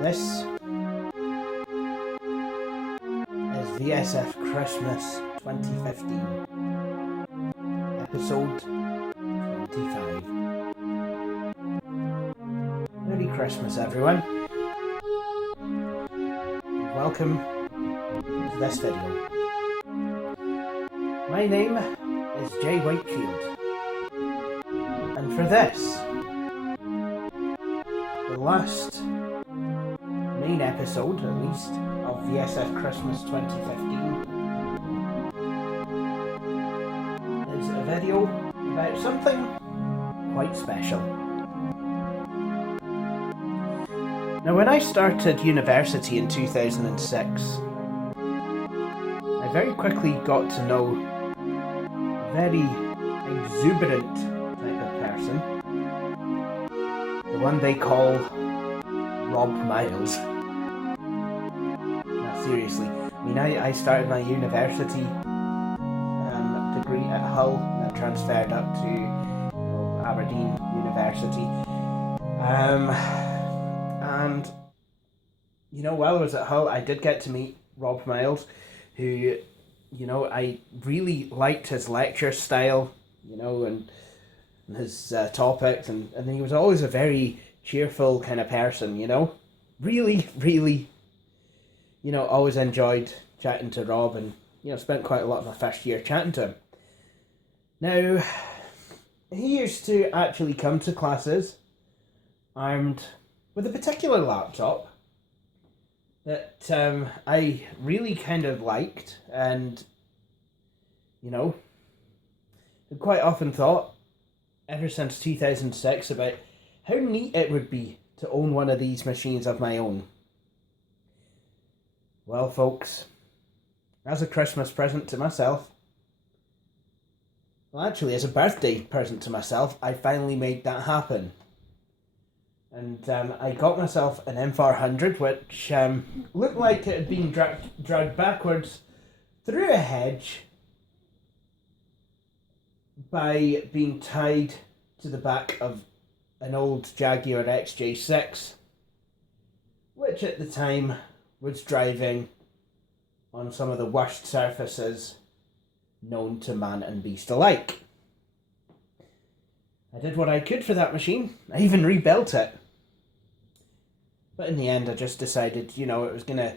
This is VSF Christmas 2015, episode 25. Merry Christmas, everyone. Welcome to this video. My name is Jay Whitefield, and for this, the last main episode, at least, of VSF Christmas 2015 is a video about something quite special. Now, when I started university in 2006, I very quickly got to know a very exuberant type of person, the one they call Rob Miles. Seriously, I mean, I started my university degree at Hull, and I transferred up to Aberdeen University. And while I was at Hull, I did get to meet Rob Miles, who, I really liked his lecture style, and his topics, and he was always a very cheerful kind of person, really. Always enjoyed chatting to Rob, and, spent quite a lot of my first year chatting to him. Now, he used to actually come to classes armed with a particular laptop that I really kind of liked, and, had quite often thought, ever since 2006, about how neat it would be to own one of these machines of my own. Well, folks, as a Christmas present to myself, well, actually, as a birthday present to myself, I finally made that happen. And I got myself an M400, which looked like it had been dragged backwards through a hedge by being tied to the back of an old Jaguar XJ6, which at the time was driving on some of the worst surfaces known to man and beast alike. I did what I could for that machine. I even rebuilt it. But in the end, I just decided, it was gonna,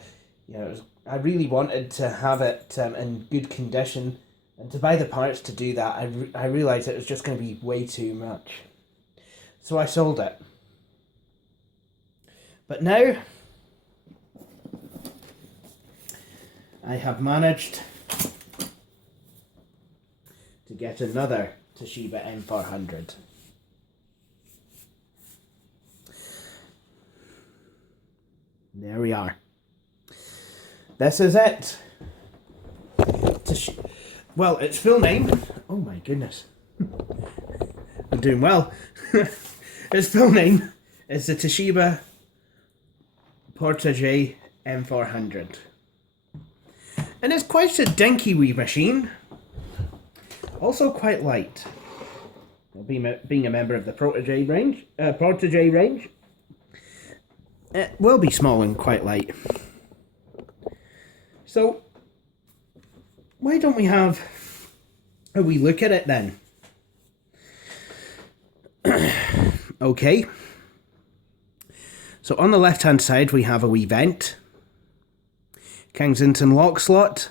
I really wanted to have it in good condition, and to buy the parts to do that, I realised it was just going to be way too much. So I sold it. But now, I have managed to get another Toshiba M400. There we are. This is it. Well, its full name. Oh my goodness. I'm doing well. Its full name is the Toshiba Portégé M400. And it's quite a dinky wee machine. Also quite light. Well, being a member of the Portégé range, it will be small and quite light. So, why don't we have a wee look at it then? Okay. So on the left hand side we have a wee vent, Kensington lock slot,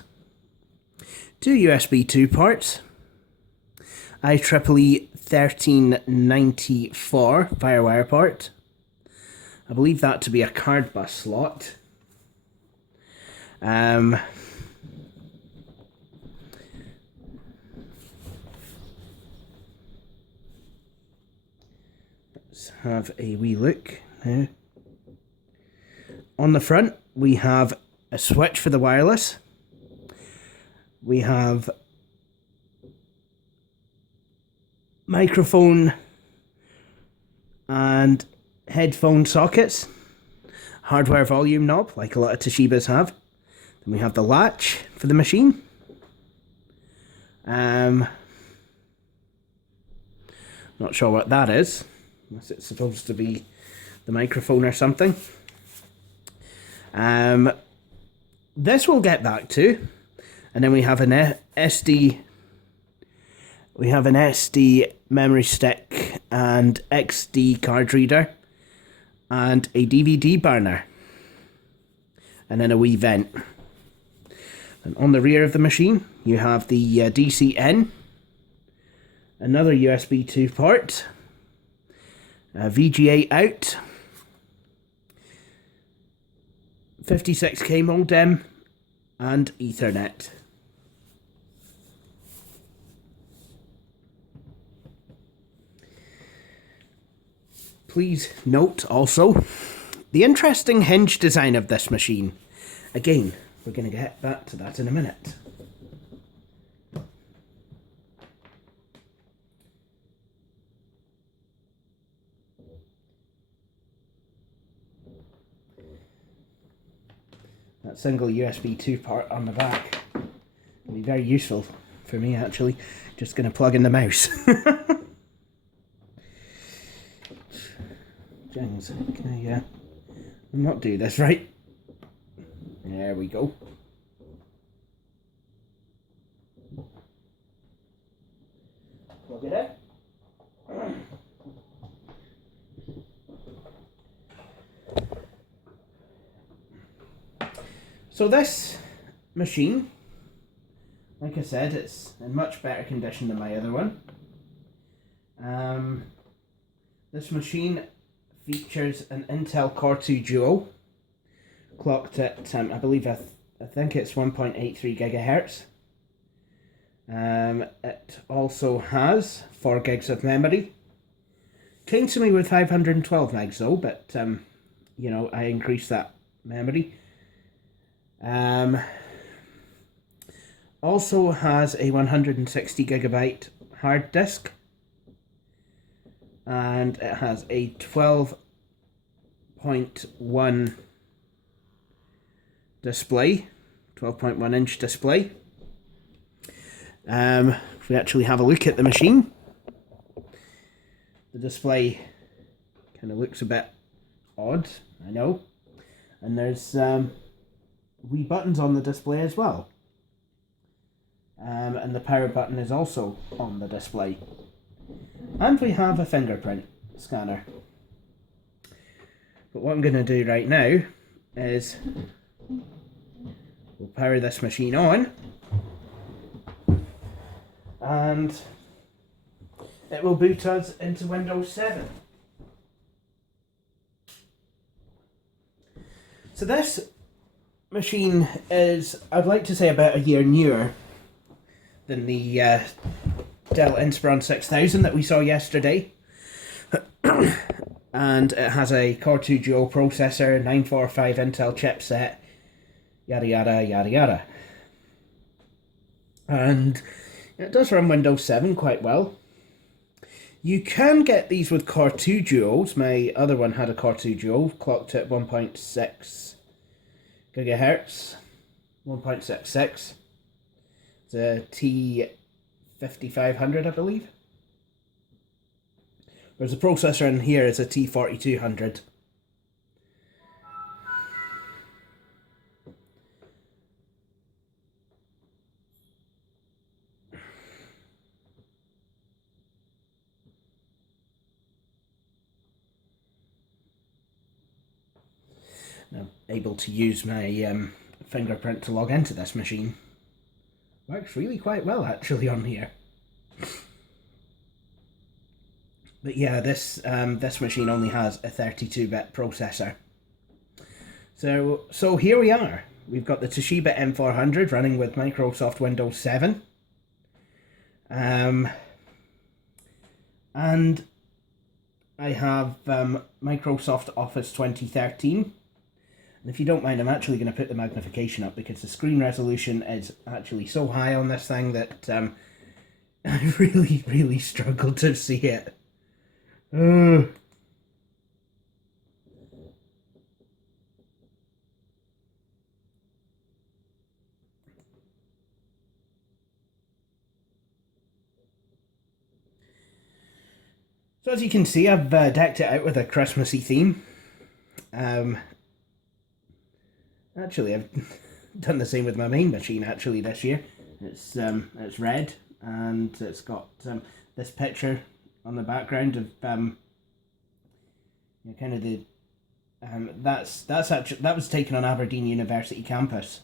two USB 2 ports, IEEE 1394 Firewire port. I believe that to be a card bus slot. Let's have a wee look now. On the front, we have a switch for the wireless. We have microphone and headphone sockets, hardware volume knob like a lot of Toshibas have. Then we have the latch for the machine. Not sure what that is, unless it's supposed to be the microphone or something. This we'll get back to. And then we have an SD. We have an SD memory stick and XD card reader. And a DVD burner. And then a wee vent. And on the rear of the machine, you have the DC in. Another USB 2 port. VGA out. 56k modem. And Ethernet. Please note also the interesting hinge design of this machine. Again, we're going to get back to that in a minute. That single USB 2 port on the back will be very useful for me actually. Just going to plug in the mouse. Jings, can I not do this right? There we go. Plug it in. So this machine, like I said, it's in much better condition than my other one. This machine features an Intel Core 2 Duo, clocked at, I believe, I think it's 1.83 gigahertz. It also has 4 gigs of memory. Came to me with 512 megs though, but you know, I increased that memory. Also has a 160 gigabyte hard disk, and it has a 12.1 display, 12.1 inch display. If we actually have a look at the machine, the display kind of looks a bit odd, I know, and there's wee buttons on the display as well, and the power button is also on the display, and we have a fingerprint scanner. But what I'm going to do right now is we'll power this machine on, and it will boot us into Windows 7. So this machine is, I'd like to say, about a year newer than the Dell Inspiron 6000 that we saw yesterday. And it has a Core 2 Duo processor, 945 Intel chipset, yada yada yada yada. And it does run Windows 7 quite well. You can get these with Core 2 Duos. My other one had a Core 2 Duo, clocked at 1.6 gigahertz, 1.66. It's a T5500, I believe. Whereas the processor in here is a T4200. I'm able to use my fingerprint to log into this machine. Works really quite well actually on here. But yeah, this machine only has a 32-bit processor. So here we are. We've got the Toshiba M400 running with Microsoft Windows 7. And I have Microsoft Office 2013. And if you don't mind, I'm actually going to put the magnification up because the screen resolution is actually so high on this thing that I really struggle to see it. So as you can see, I've decked it out with a Christmassy theme. Actually, I've done the same with my main machine actually this year. It's red, and it's got this picture on the background of kind of the that's actually that was taken on Aberdeen University campus.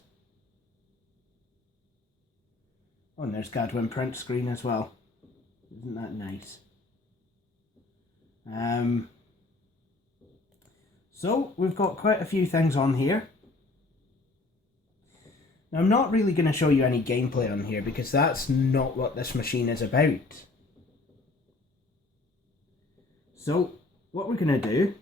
Oh, and there's Gadwin print screen as well. Isn't that nice? So we've got quite a few things on here. Now, I'm not really going to show you any gameplay on here because that's not what this machine is about. So what we're going to do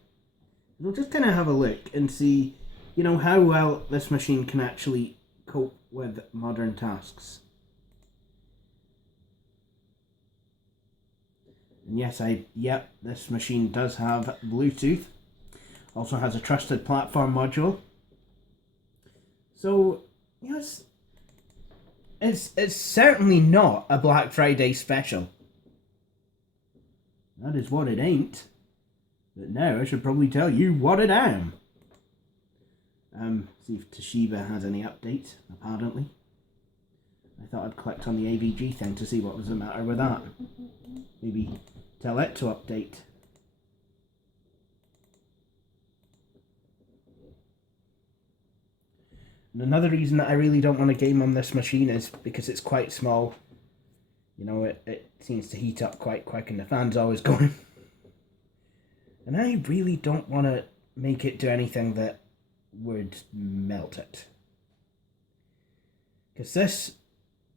is we'll just kind of have a look and see, how well this machine can actually cope with modern tasks. And yes, this machine does have Bluetooth. Also has a trusted platform module. So, it's certainly not a Black Friday special. That is what it ain't. But now I should probably tell you what it am. See if Toshiba has any updates, apparently. I thought I'd clicked on the AVG thing to see what was the matter with that. Maybe tell it to update. And another reason that I really don't want to game on this machine is because it's quite small. It seems to heat up quite quick and the fan's always going. And I really don't want to make it do anything that would melt it. Because this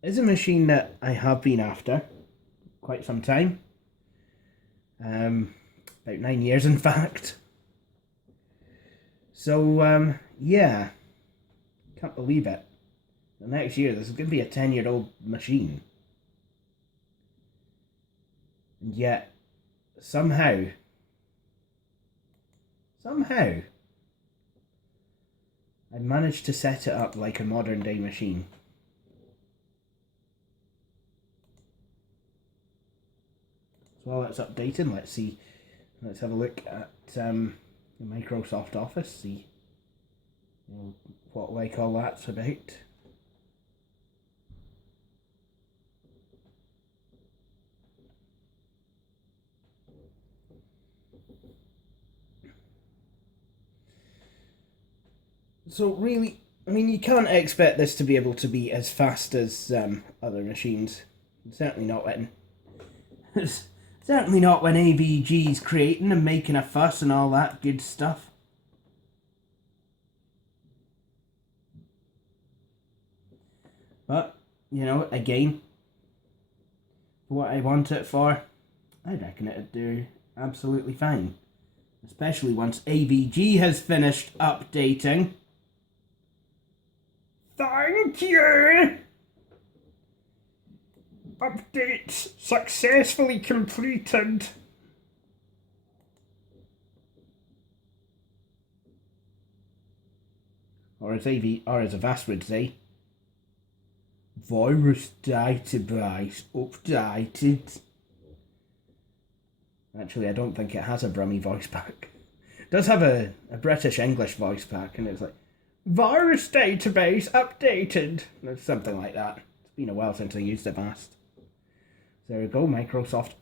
is a machine that I have been after quite some time. About 9 years in fact. So, yeah. Can't believe it. The next year this is going to be a 10-year-old machine. And yet, somehow, I managed to set it up like a modern day machine. So while it's updating, let's have a look at the Microsoft Office, see what like all that's about. So really, you can't expect this to be able to be as fast as other machines. Certainly not when AVG's creating and making a fuss and all that good stuff. But, again, what I want it for, I reckon it'd do absolutely fine. Especially once AVG has finished updating. Thank you! Update successfully completed. Or as Avast would say, virus database updated. Actually, I don't think it has a Brummy voice pack. It does have a British English voice pack, and it's like, virus database updated. Something like that. It's been a while since I used Avast. So there we go, Microsoft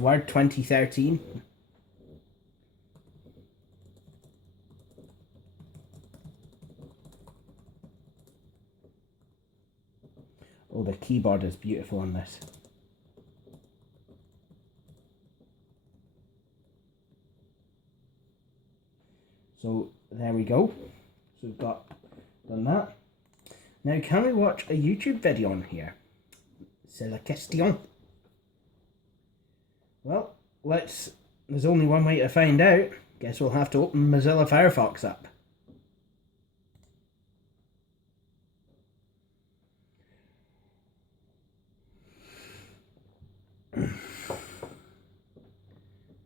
Word 2013. Oh, the keyboard is beautiful on this. So there we go. So we've done that. Now, can we watch a YouTube video on here? C'est la question. Well, there's only one way to find out. Guess we'll have to open Mozilla Firefox up.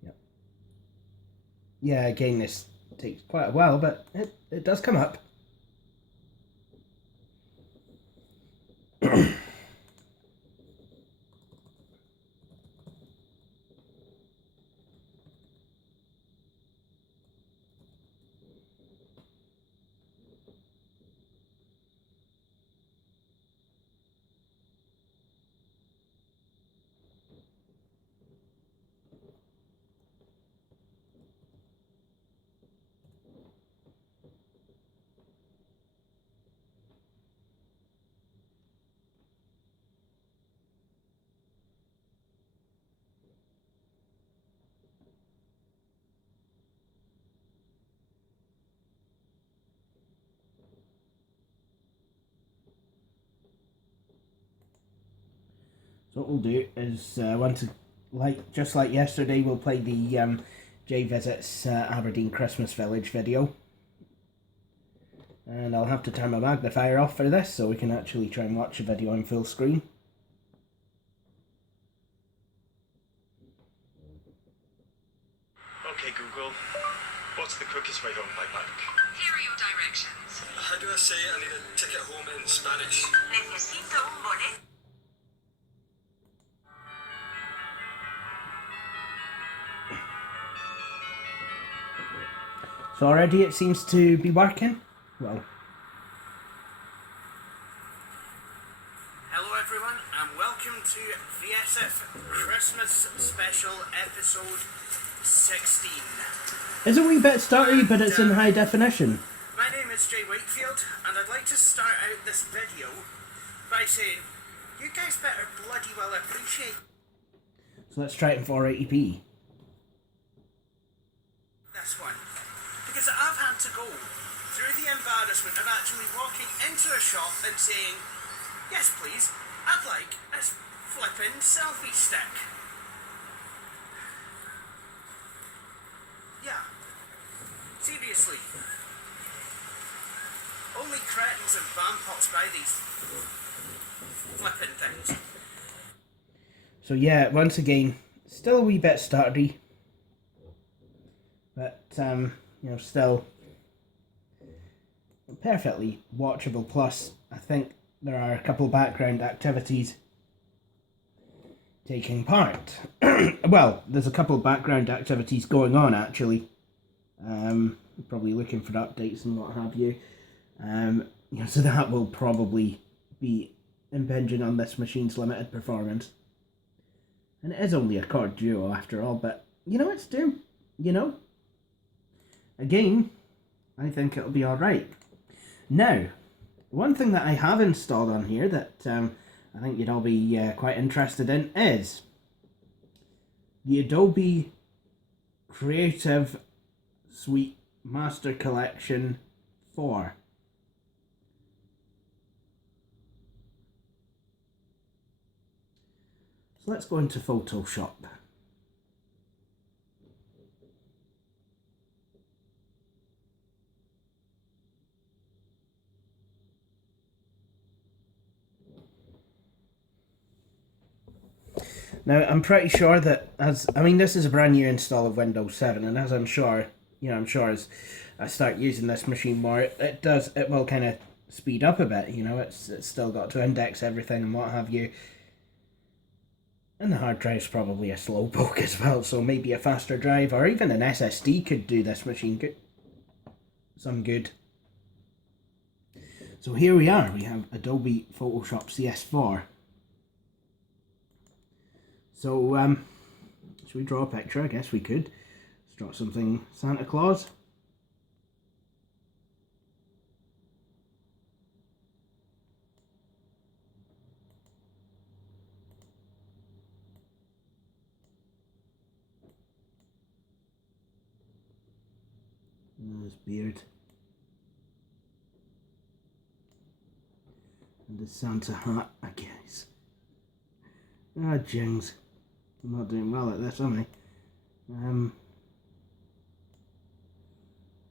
Yep. Yeah, again, this takes quite a while, but it does come up. So what we'll do is, just like yesterday, we'll play the Jay Visits Aberdeen Christmas Village video. And I'll have to turn my magnifier off for this so we can actually try and watch the video on full screen. Okay, Google, what's the quickest way home by bike? Here are your directions. How do I say I need a ticket home in Spanish? Necesito un boleto. So already it seems to be working. Well. Hello everyone and welcome to VSF Christmas Special Episode 16. It's a wee bit stuttery, but it's in high definition. My name is Jay Wakefield and I'd like to start out this video by saying you guys better bloody well appreciate So let's try it in 480p. this one. Because I've had to go through the embarrassment of actually walking into a shop and saying, yes please, I'd like a flippin' selfie stick. Yeah. Seriously. Only cretins and vampots buy these flippin' things. So yeah, once again, still a wee bit stuttery. But, you know, still perfectly watchable. Plus, I think there are a couple background activities taking part. Well, there's a couple background activities going on, actually. Probably looking for updates and what have you. You know, so that will probably be impinging on this machine's limited performance. And it is only a Cord Duo after all, but, you know, it's due, you know. Again, I think it'll be alright. Now, one thing that I have installed on here that I think you'd all be quite interested in is the Adobe Creative Suite Master Collection 4. So let's go into Photoshop. Now, I'm pretty sure that this is a brand new install of Windows 7, and as I'm sure as I start using this machine more, it will kind of speed up a bit, you know, it's still got to index everything and what have you. And the hard drive's probably a slow poke as well, so maybe a faster drive or even an SSD could do this machine some good. So here we are, we have Adobe Photoshop CS4. So, should we draw a picture? I guess we could. Let's draw something Santa Claus. And his beard. And the Santa hat, I guess. Ah, jings. I'm not doing well at this, am I?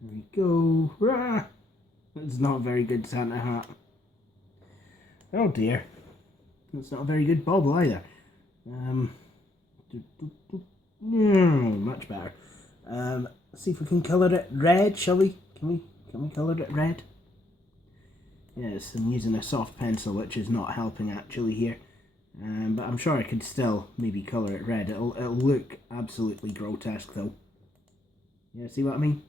There we go. Rah! That's not a very good Santa hat. Oh dear. That's not a very good bauble either. Much better. Let's see if we can colour it red, shall we? Can we colour it red? Yes, I'm using a soft pencil, which is not helping actually here. But I'm sure I could still maybe colour it red. It'll look absolutely grotesque though. Yeah, see what I mean?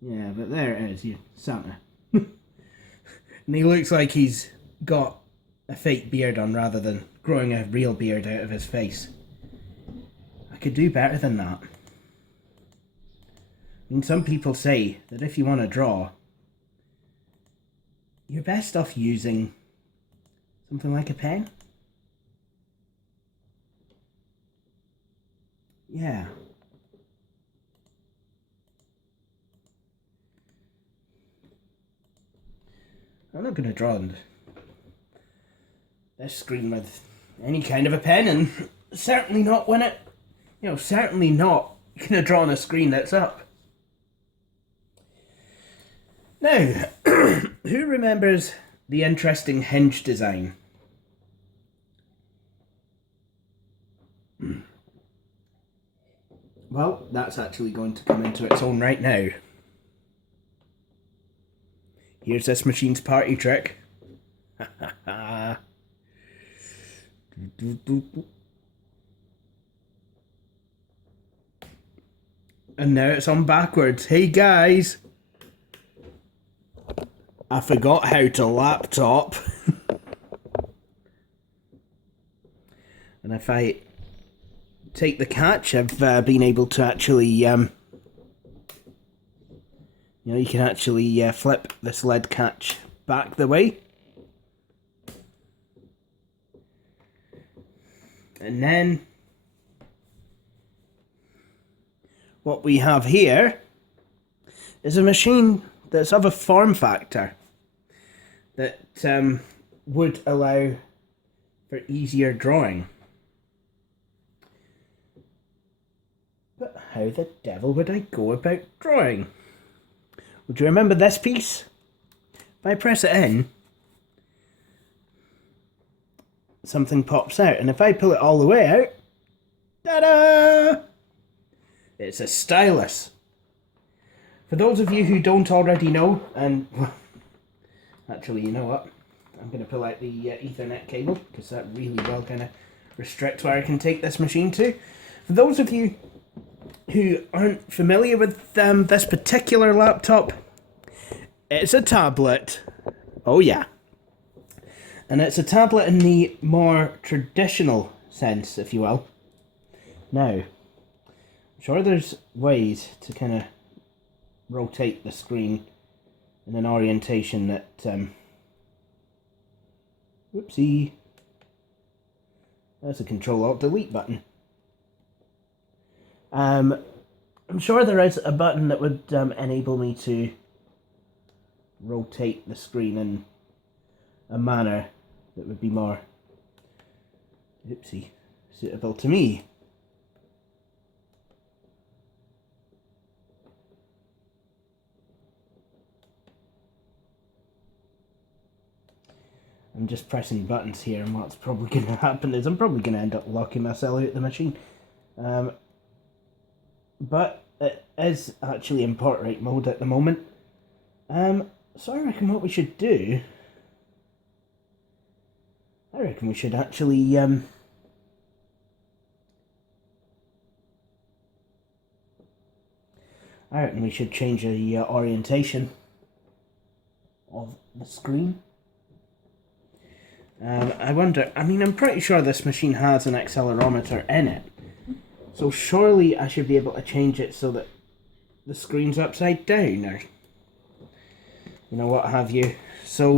Yeah, but there it is, Santa. And he looks like he's got a fake beard on rather than growing a real beard out of his face. I could do better than that. I mean, some people say that if you want to draw, you're best off using something like a pen. Yeah. I'm not going to draw this screen with any kind of a pen, and certainly not when it, certainly not gonna draw on a screen that's up. Now, who remembers the interesting hinge design? Well, that's actually going to come into its own right now. Here's this machine's party trick. And now it's on backwards. Hey guys! I forgot how to laptop. And if I take the catch, I've been able to actually, you can actually flip this lead catch back the way. And then what we have here is a machine that's of a form factor that would allow for easier drawing. But how the devil would I go about drawing? Would you remember this piece? If I press it in, something pops out, and if I pull it all the way out, ta-da! It's a stylus. For those of you who don't already know, and actually, you know what? I'm going to pull out the Ethernet cable, because that really well kind of restricts where I can take this machine to. For those of you who aren't familiar with this particular laptop, it's a tablet. Oh yeah. And it's a tablet in the more traditional sense, if you will. Now, I'm sure there's ways to kind of rotate the screen in an orientation that, whoopsie, that's a Control-Alt-Delete button. I'm sure there is a button that would enable me to rotate the screen in a manner that would be more, oopsie, suitable to me. I'm just pressing buttons here, and what's probably going to happen is I'm probably going to end up locking myself out the machine. But it is actually in portrait mode at the moment. So I reckon what we should do, I reckon we should actually I reckon we should change the orientation of the screen. I wonder, I mean, I'm pretty sure this machine has an accelerometer in it. So surely I should be able to change it so that the screen's upside down, or, you know, what have you. So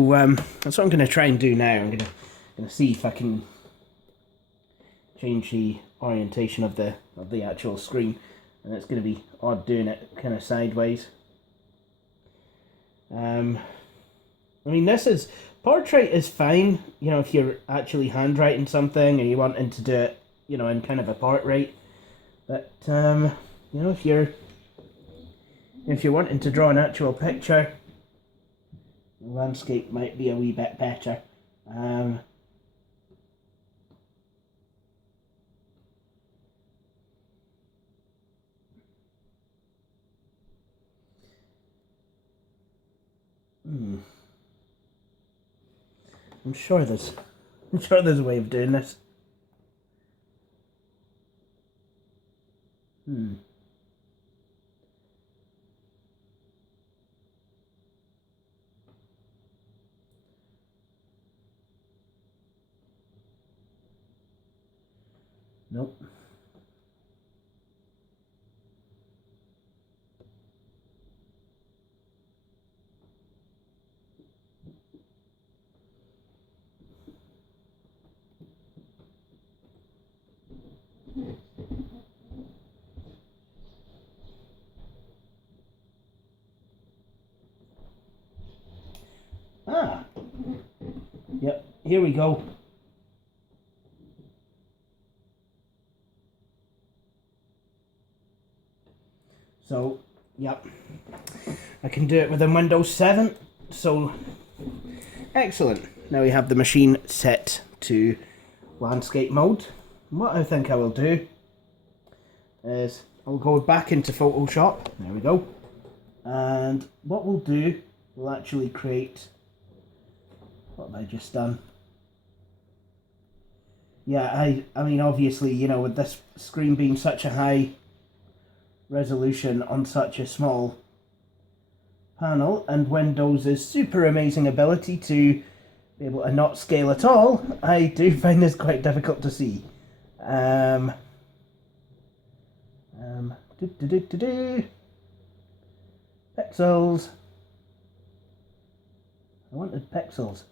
that's what I'm going to try and do now. I'm going to see if I can change the orientation of the actual screen. And it's going to be odd doing it kind of sideways. I mean, portrait is fine, you know, if you're actually handwriting something or you wanting to do it, you know, in kind of a portrait. But, you know, if you're wanting to draw an actual picture, the landscape might be a wee bit better. I'm sure there's a way of doing this. Nope. Ah. Yep, here we go. So, yep, I can do it within Windows 7. So, excellent. Now we have the machine set to landscape mode. And what I think I will do is I'll go back into Photoshop. There we go. And what we'll do, we'll actually create, what have I just done? Yeah, I mean, obviously, you know, with this screen being such a high resolution on such a small panel, and Windows' super amazing ability to be able to not scale at all, I do find this quite difficult to see. Pixels. I wanted pixels.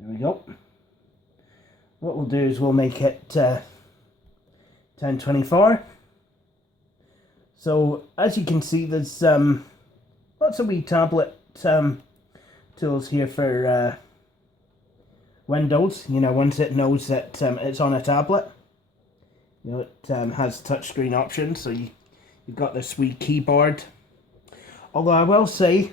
There we go. What we'll do is we'll make it 1024. So as you can see, there's lots of wee tablet tools here for Windows. You know, once it knows that it's on a tablet, you know, it has touchscreen options. So you've got this wee keyboard. Although I will say,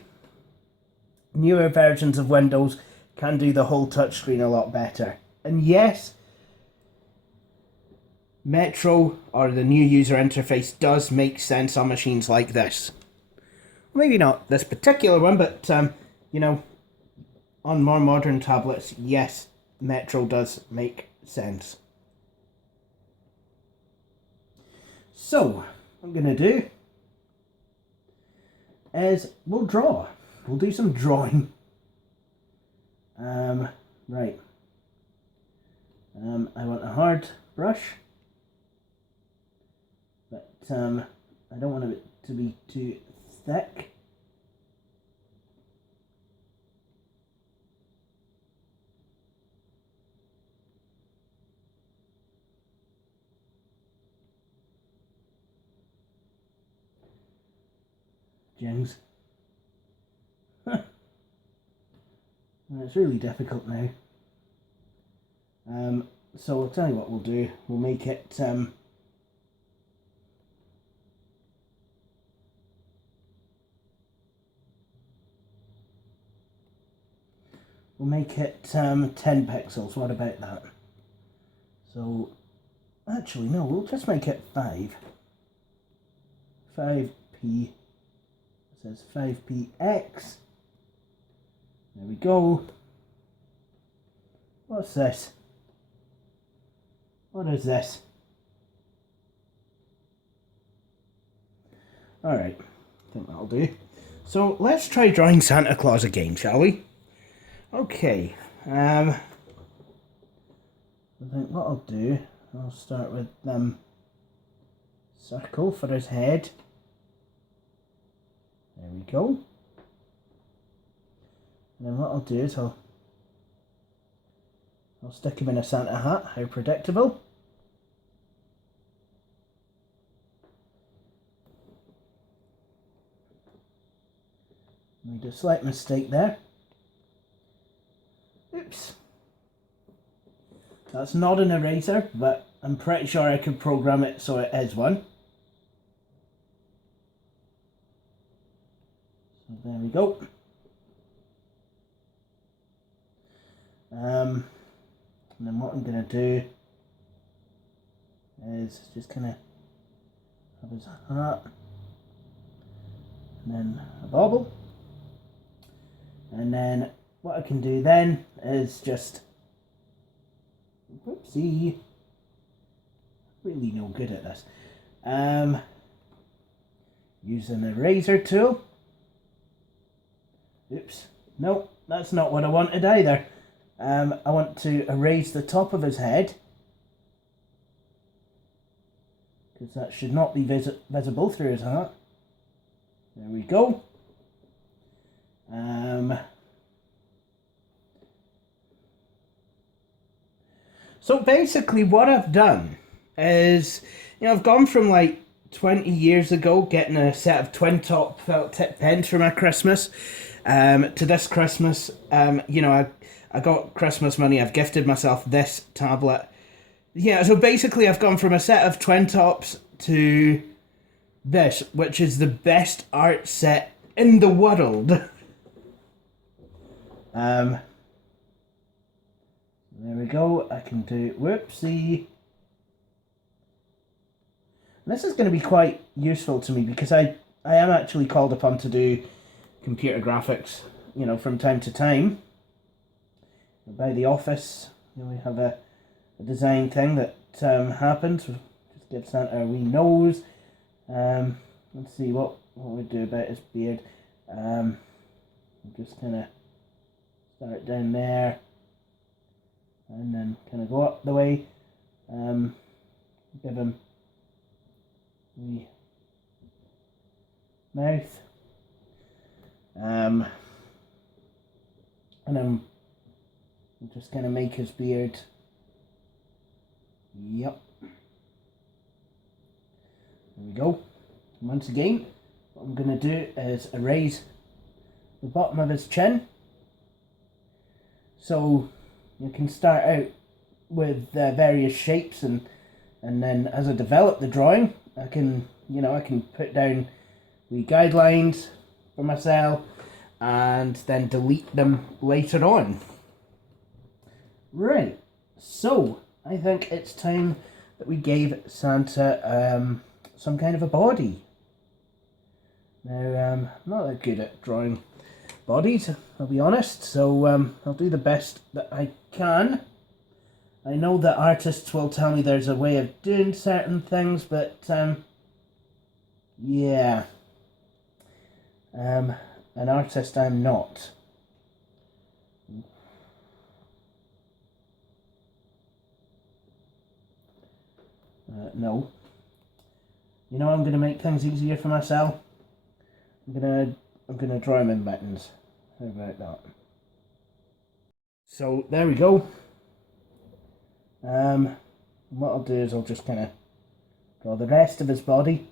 newer versions of Windows can do the whole touchscreen a lot better. And yes, Metro, or the new user interface, does make sense on machines like this. Maybe not this particular one, but you know, on more modern tablets, yes, Metro does make sense. So, what I'm going to do is we'll draw. We'll do some drawing. Right. I want a hard brush, but I don't want it to be too thick. Jings. It's really difficult now. So I'll tell you what we'll do. We'll make it we'll make it 10 pixels. What about that? So actually no, we'll just make it 5. 5p. It says 5px. There we go. What's this? What is this? Alright, I think that'll do. So let's try drawing Santa Claus again, shall we? Okay, I think what I'll do, I'll start with circle for his head. There we go. And then what I'll do is I'll stick him in a Santa hat. How predictable. Made a slight mistake there. Oops. That's not an eraser, but I'm pretty sure I could program it so it is one. So there we go. And then what I'm going to do is just kind of have his hat, and then a bauble, and then what I can do then is just, whoopsie, really no good at this, use an eraser tool. Oops, no, that's not what I wanted either. I want to erase the top of his head, because that should not be visible through his hat. There we go. So basically what I've done is, you know, I've gone from like 20 years ago getting a set of twin top felt tip pens for my Christmas. To this Christmas, you know, I got Christmas money. I've gifted myself this tablet. Yeah, so basically I've gone from a set of twin tops to this, which is the best art set in the world. There we go. I can do, whoopsie. This is going to be quite useful to me because I am actually called upon to do computer graphics, you know, from time to time. By the office, you know, we have a design thing that happens. Just give Santa a wee nose. Let's see what we do about his beard. I'm just kind of start down there and then kind of go up the way. Give him wee mouth. And I'm just gonna make his beard. Yep. There we go. Once again, what I'm gonna do is erase the bottom of his chin. So you can start out with various shapes, and then as I develop the drawing, I can, you know, I can put down the guidelines for myself and then delete them later on. Right, so I think it's time that we gave Santa some kind of a body. Now, I'm not that good at drawing bodies, I'll be honest, so I'll do the best that I can. I know that artists will tell me there's a way of doing certain things, but yeah, an artist I'm not. No. You know, I'm going to make things easier for myself. I'm gonna draw him in buttons. How about that? So there we go. What I'll do is I'll just kind of draw the rest of his body.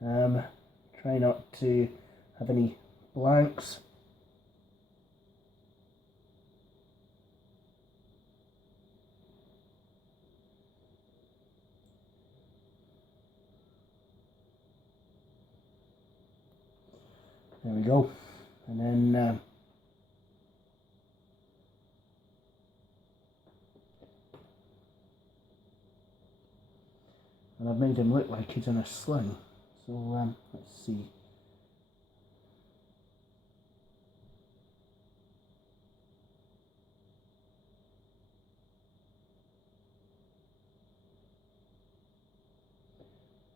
Try not to have any blanks. There we go. And then and I've made him look like he's in a sling. So let's see.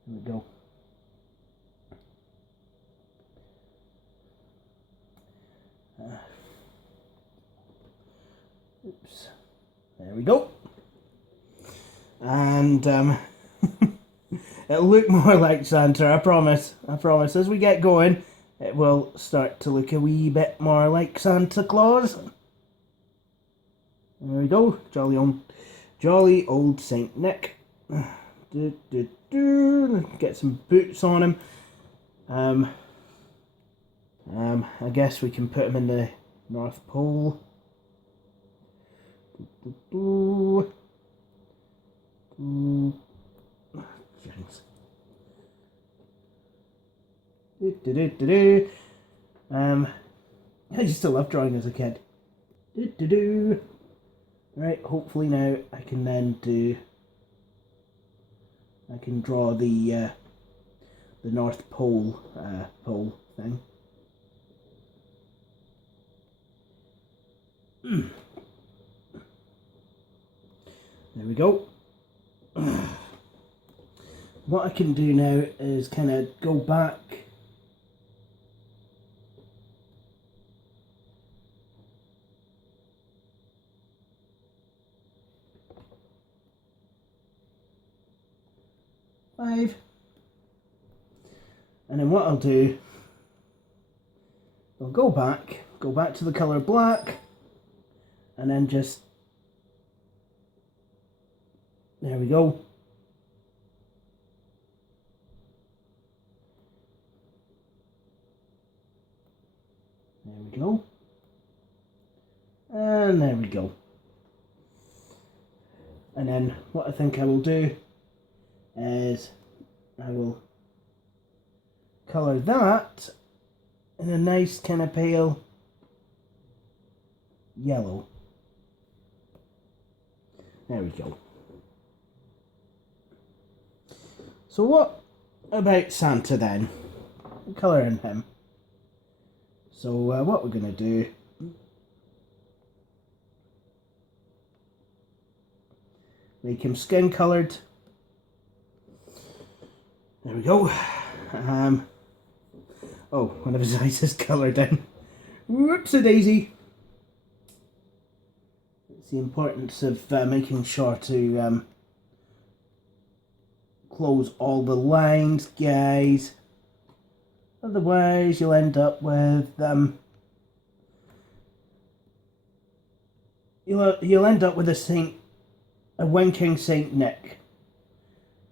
There we go. Oops. There we go. And it'll look more like Santa, I promise. I promise. As we get going, it will start to look a wee bit more like Santa Claus. There we go. Jolly old Saint Nick. Get some boots on him. I guess we can put him in the North Pole. I used to love drawing as a kid. Right, hopefully now I can then I can draw the North Pole pole thing. There we go. What I can do now is kind of go back . And then what I'll do, I'll go back to the colour black, and then just, there we go. There we go. And there we go. And then what I think I will do is I will colour that in a nice kind of pale yellow. There we go. So what about Santa then? Colouring him. So what we're going to do, make him skin coloured. There we go. Oh, one of his eyes is coloured in. Whoopsie-daisy. It's the importance of making sure to close all the lines, guys. Otherwise, you'll end up with you'll end up with a winking Saint Nick.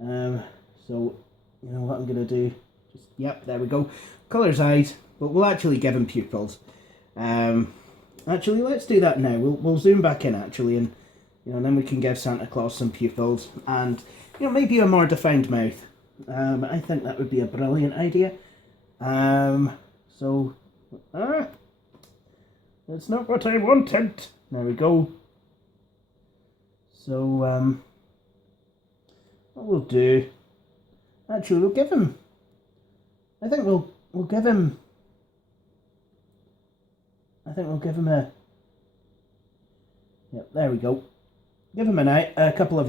So you know what I'm gonna do? Just yep, there we go. Colour his eyes, but we'll actually give him pupils. Actually, let's do that now. We'll zoom back in actually, and you know, then we can give Santa Claus some pupils and you know maybe a more defined mouth. I think that would be a brilliant idea. So that's not what I wanted. There we go. So what we'll do, actually we'll give him, I think we'll give him a, yep, there we go. Give him a couple of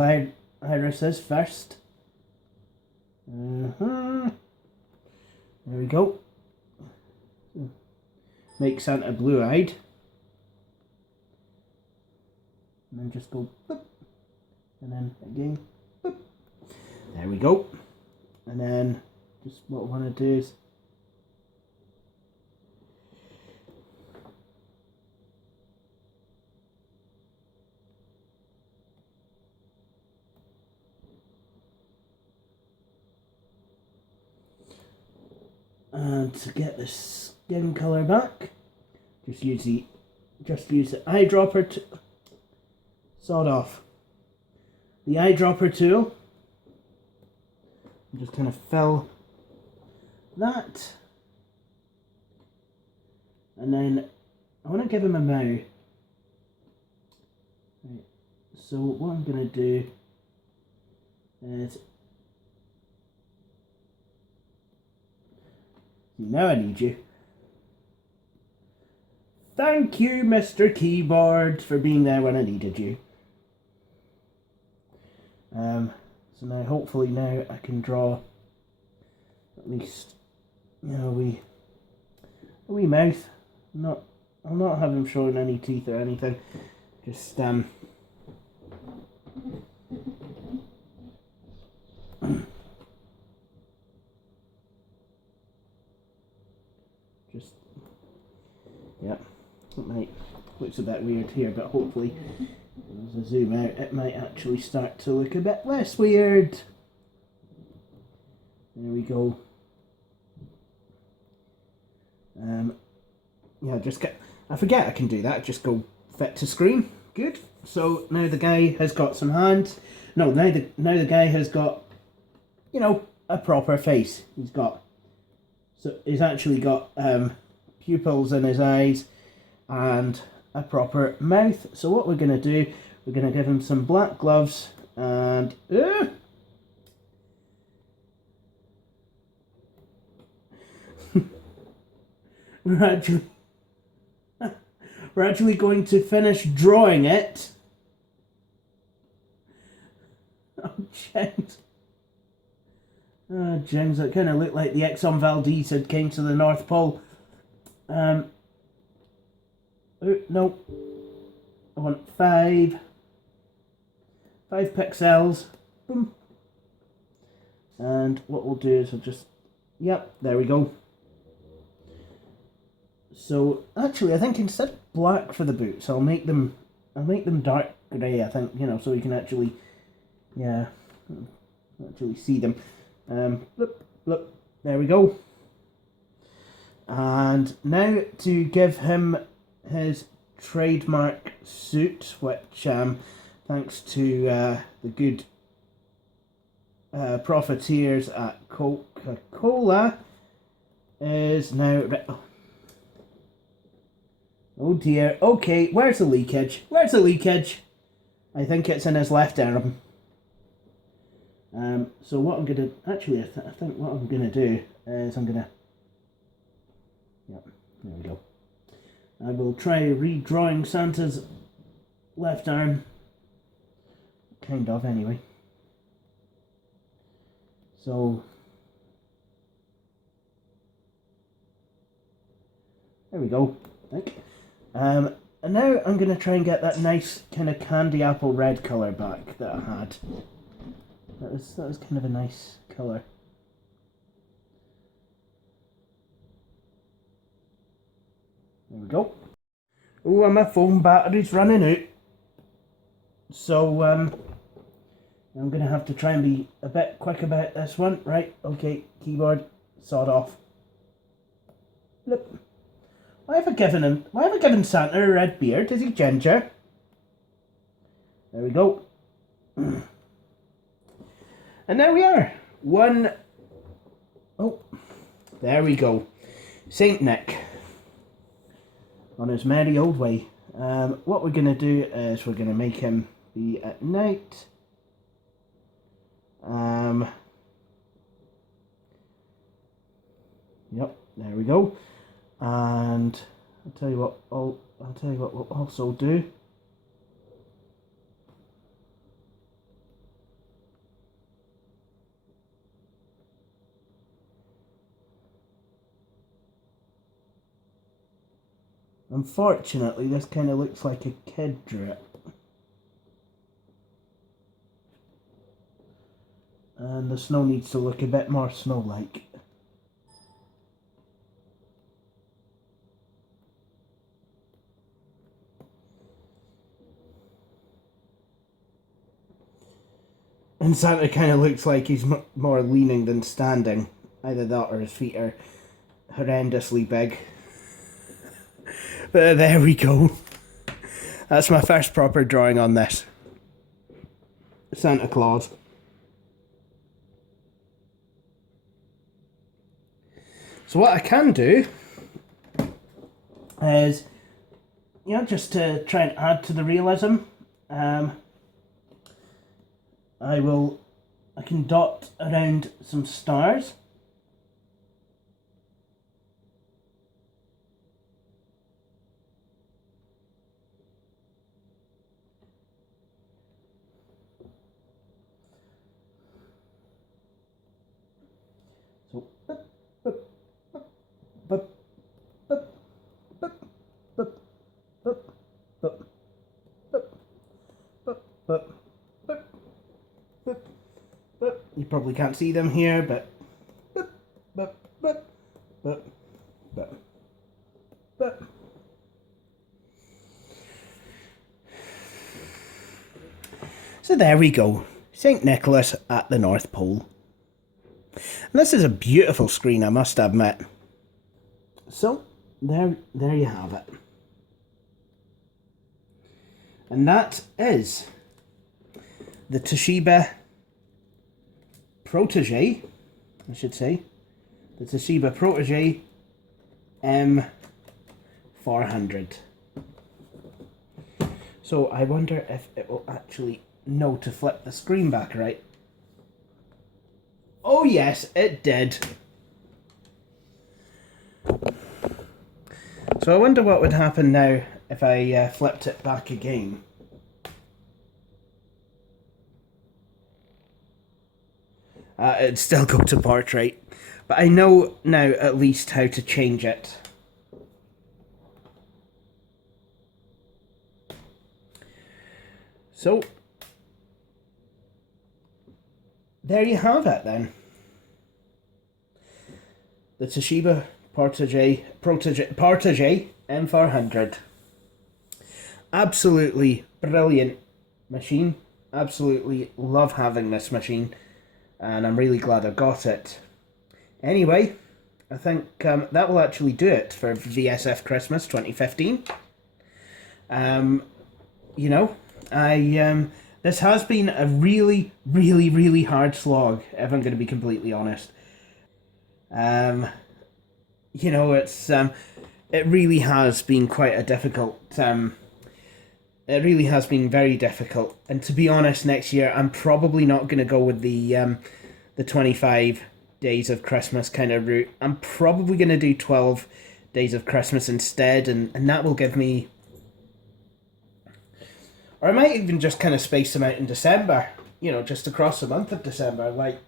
irises first. There we go. Make Santa blue-eyed. And then just go boop. And then again boop. There we go. And then just what I want to do is and to get the skin colour back, just use the eyedropper to sawed off. The eyedropper tool. Just kind of fill that, and then I want to give him a mouth. Right. So what I'm going to do is, now I need you. Thank you, Mr. Keyboard, for being there when I needed you. So now, hopefully now I can draw at least, you know, a wee mouth. I'll not have him showing any teeth or anything. Just yeah, it looks a bit weird here, but hopefully as I zoom out it might actually start to look a bit less weird. There we go. Yeah, I forget I can do that, just go fit to screen. Good. So now the guy has got some hands. No, now the guy has got, you know, a proper face. He's actually got pupils in his eyes and a proper mouth. So what we're going to do, we're going to give him some black gloves and we're actually going to finish drawing it. Oh, James. Oh, James, it kind of looked like the Exxon Valdez had came to the North Pole. Oh, no. I want 5 pixels. Boom. And what we'll do is we'll just, yep, there we go. So actually, I think instead of black for the boots, I'll make them dark grey. I think, you know, so you can actually, yeah, actually see them. Look, there we go. And now to give him his trademark suit, which thanks to the good profiteers at Coca-Cola is now... Oh dear. Okay, where's the leakage? Where's the leakage? I think it's in his left arm. So what I'm gonna... Actually, I think what I'm gonna do is I'm gonna... Yep, there we go. I will try redrawing Santa's left arm. Kind of, anyway. So... There we go, I think. And now I'm going to try and get that nice kind of candy apple red colour back that I had. That was kind of a nice colour. There we go. Oh, and my phone battery's running out. So, I'm going to have to try and be a bit quick about this one. Right, okay, keyboard, sawed off. Look. Why have I given Santa a red beard? Is he ginger? There we go. And there we are. Oh, there we go. Saint Nick. On his merry old way. What we're going to do is we're going to make him be at night. Yep, there we go. And I'll tell you what we'll also do. Unfortunately, this kind of looks like a kid drew it. And the snow needs to look a bit more snow-like. And Santa kind of looks like he's more leaning than standing. Either that or his feet are horrendously big. But there we go. That's my first proper drawing on this. Santa Claus. So what I can do is, just to try and add to the realism, I can dot around some stars. So, you probably can't see them here, but so there we go. St. Nicholas at the North Pole. And this is a beautiful screen, I must admit. So, there you have it. And that is the Toshiba Portégé, I should say. The Toshiba Portégé M400. So I wonder if it will actually know to flip the screen back right. Oh yes, it did. So I wonder what would happen now if I flipped it back again. It'd still go to portrait, but I know now at least how to change it. So, there you have it then. The Toshiba Portégé M400. Absolutely brilliant machine. Absolutely love having this machine. And I'm really glad I got it. Anyway, I think that will actually do it for VSF Christmas 2015. You know, this has been a really, really, really hard slog, if I'm going to be completely honest. You know, it really has been quite a difficult, it really has been very difficult. And to be honest, next year, I'm probably not going to go with the 25 days of Christmas kind of route. I'm probably going to do 12 days of Christmas instead, and that will give me... Or I might even just kind of space them out in December, you know, just across the month of December, like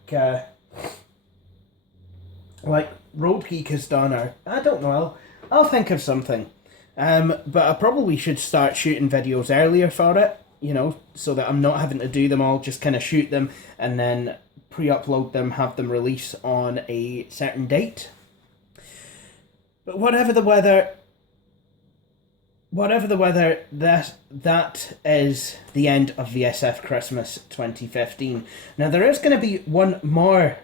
Road Geek has done, or I don't know, I'll think of something. But I probably should start shooting videos earlier for it, you know, so that I'm not having to do them all, just kind of shoot them and then pre-upload them, have them release on a certain date. But whatever the weather, that is the end of VSF Christmas 2015. Now there is going to be one more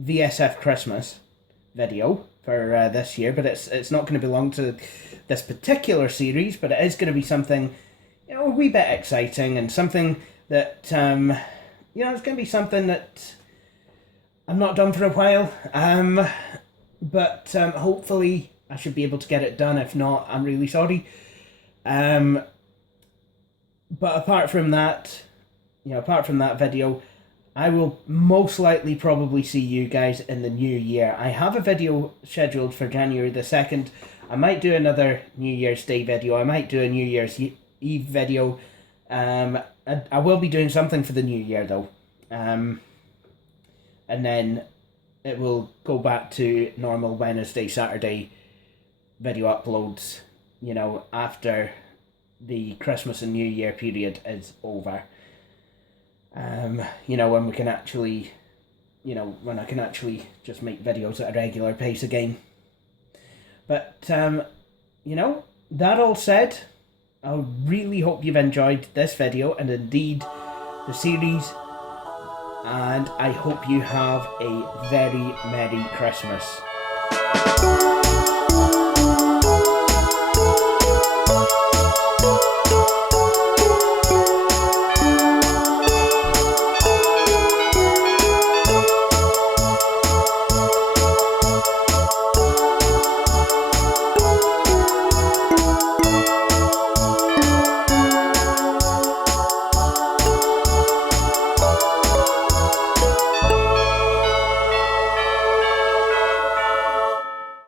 VSF Christmas video for this year, but it's not going to belong to this particular series, but it is going to be something, you know, a wee bit exciting, and something that, you know, it's going to be something that I've not done for a while, but hopefully I should be able to get it done. If not, I'm really sorry. But apart from that, you know, apart from that video, I will most likely probably see you guys in the new year. I have a video scheduled for January the 2nd. I might do another New Year's Day video. I might do a New Year's Eve video. I will be doing something for the new year though. And then it will go back to normal Wednesday, Saturday video uploads, you know, after the Christmas and New Year period is over. You know, when we can actually, you know, when I can actually just make videos at a regular pace again. But, you know, that all said, I really hope you've enjoyed this video and indeed the series. And I hope you have a very Merry Christmas.